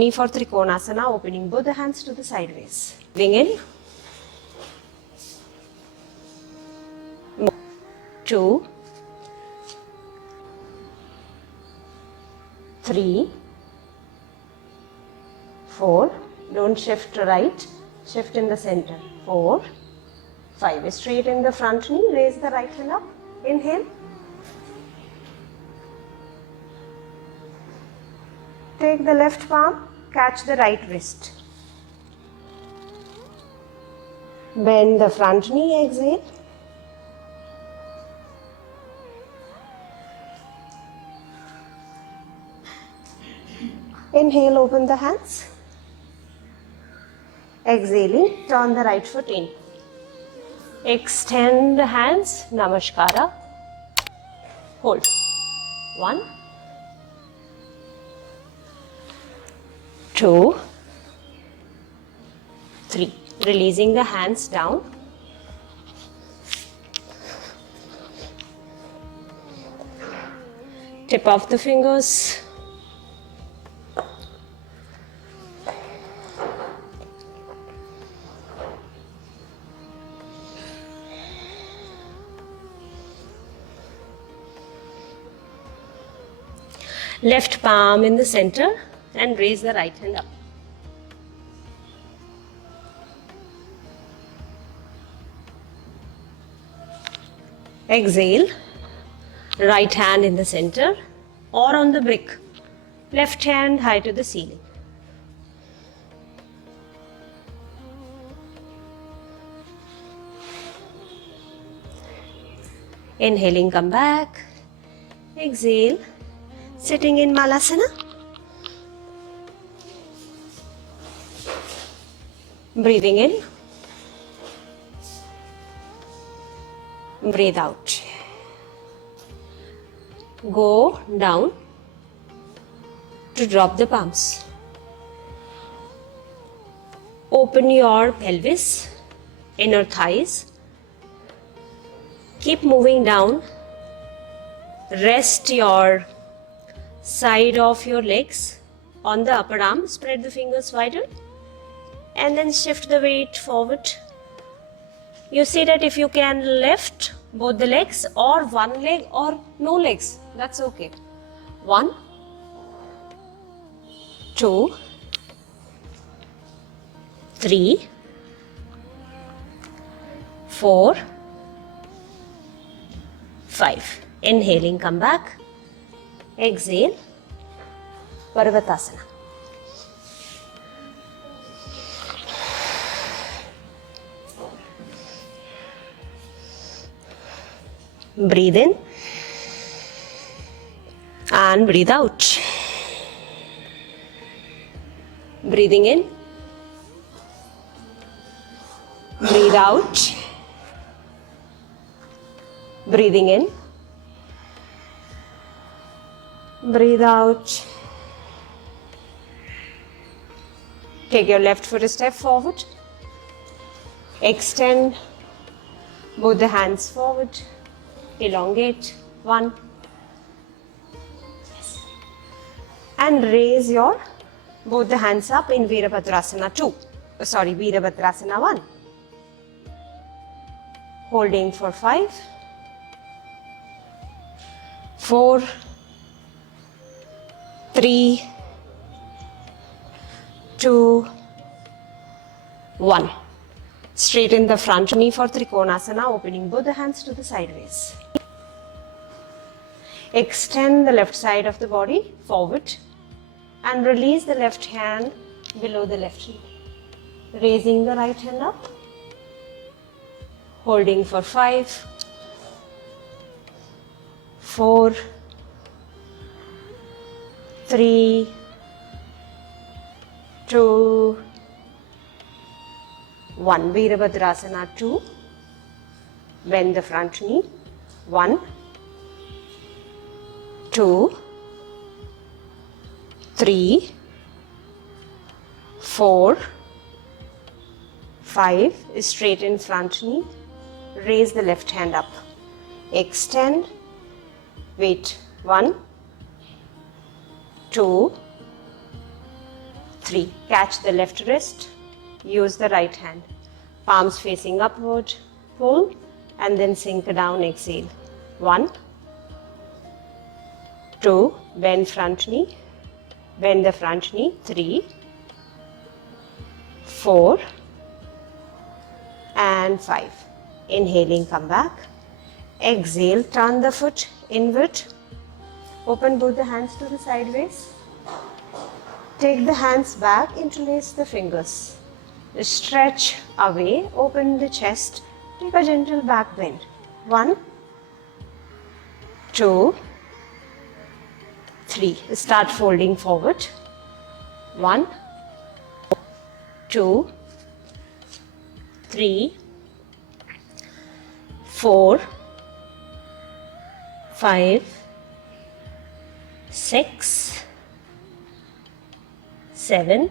knee for Trikonasana, opening both the hands to the sideways. Breathing in. 2, 3, 4. Don't shift right, shift in the center. 4, 5. Straight in the front knee, raise the right hand up. Inhale. Take the left palm, catch the right wrist. Bend the front knee, exhale. Inhale, open the hands. Exhaling, turn the right foot in. Extend the hands, Namaskara. Hold. 1, 2, 3. Releasing the hands down. Tip of the fingers. Left palm in the center and raise the right hand up. Exhale, right hand in the center or on the brick. Left hand high to the ceiling. Inhaling, come back. Exhale. Sitting in Malasana. Breathing in. Breathe out. Go down to drop the palms. Open your pelvis, inner thighs. Keep moving down. Rest your side of your legs on the upper arm. Spread the fingers wider and then shift the weight forward. You see that if you can lift both the legs or one leg or no legs, that's okay. 1, 2, 3, 4, 5. Inhaling, come back. Exhale, Parvatasana. Breathe in and breathe out. Breathing in, breathe out. Breathing in, breathe out. Take your left foot a step forward. Extend both the hands forward. Elongate. 1. Yes. And raise your both the hands up in Virabhadrasana 2. Virabhadrasana 1. Holding for 5, 4, 3, 2, 1. Straighten the front knee for Trikonasana, opening both the hands to the sideways. Extend the left side of the body forward and release the left hand below the left knee. Raising the right hand up. Holding for 5, 4, 3, 2, 1. Virabhadrasana 2. Bend the front knee. 1, 2, 3, 4, 5. Straighten front knee. Raise the left hand up. Extend. Wait. 1, 2, 3. Catch the left wrist, use the right hand. Palms facing upward, pull and then sink down, exhale. 1, 2, bend front knee, bend the front knee. 3, 4 and 5. Inhaling, come back. Exhale, turn the foot inward. Open both the hands to the sideways. Take the hands back, interlace the fingers. Stretch away, open the chest. Take a gentle back bend. 1, 2, 3. Start folding forward. 1, 2, 3, 4, 5, 6, 7,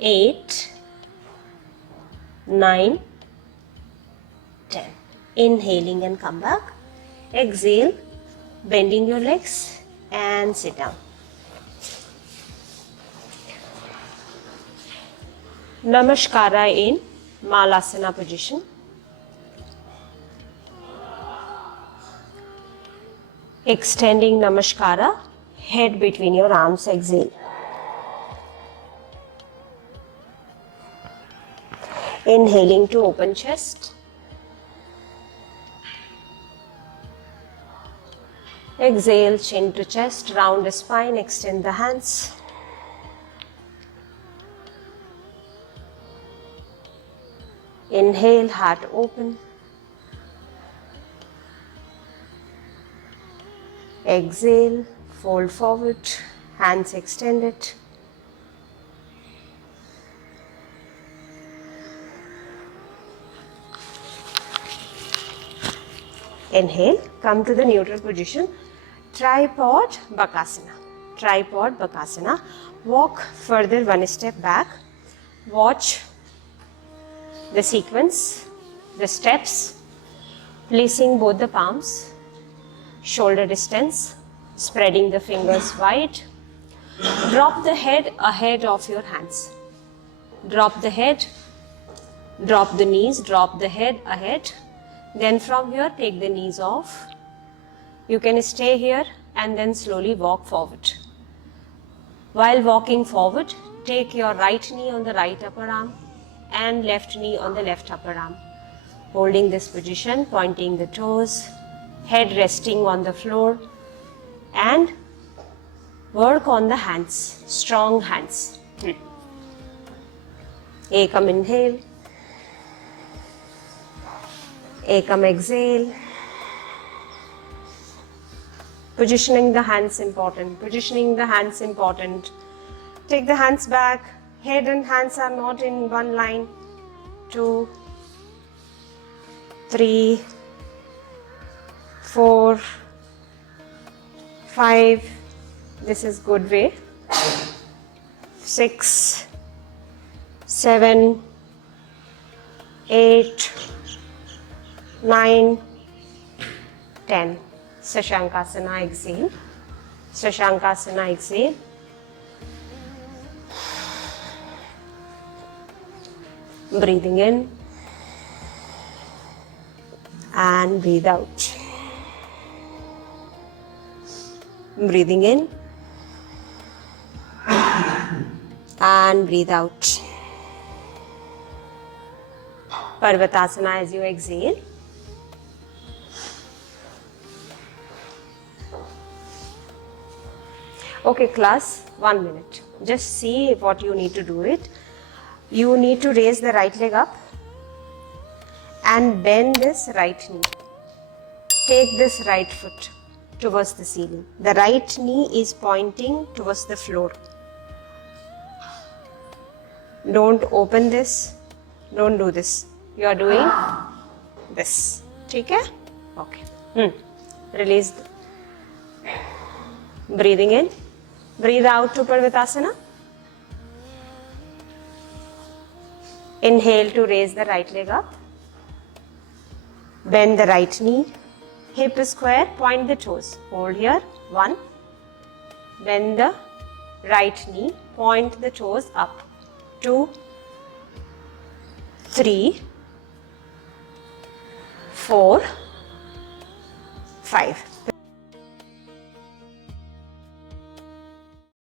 8, 9, 10. Inhaling and come back. Exhale, bending your legs and sit down. Namaskara in Malasana position. Extending Namaskara, head between your arms, exhale. Inhaling to open chest. Exhale, chin to chest, round the spine, extend the hands. Inhale, heart open. Exhale, fold forward, hands extended. Inhale, come to the neutral position, tripod Bakasana. Tripod Bakasana. Walk further one step back. Watch the sequence, the steps, placing both the palms, shoulder distance, spreading the fingers wide. Drop the head ahead of your hands. Drop the head, drop the knees, drop the head ahead. Then from here, take the knees off. You can stay here and then slowly walk forward. While walking forward, take your right knee on the right upper arm and left knee on the left upper arm. Holding this position, pointing the toes, head resting on the floor, and work on the hands, strong hands. Ekam inhale, Ekam exhale. Positioning the hands important, positioning the hands important. Take the hands back, head and hands are not in one line. 2, 3, 4, 5, this is good way. 6, 7, 8, 9, 10. Sashankasana, exhale. Sashankasana, exhale. Breathing in and breathe out. Breathing in and breathe out. Parvatasana as you exhale. Okay class, 1 minute. Just see what you need to do it. You need to raise the right leg up and bend this right knee. Take this right foot towards the ceiling. The right knee is pointing towards the floor. Don't open this. Don't do this. You are doing this. Okay? Okay. Release. Breathing in. Breathe out to Parvatasana. Inhale to raise the right leg up. Bend the right knee. Hip square, point the toes. Hold here. 1. Bend the right knee, point the toes up. 2, 3, 4, 5.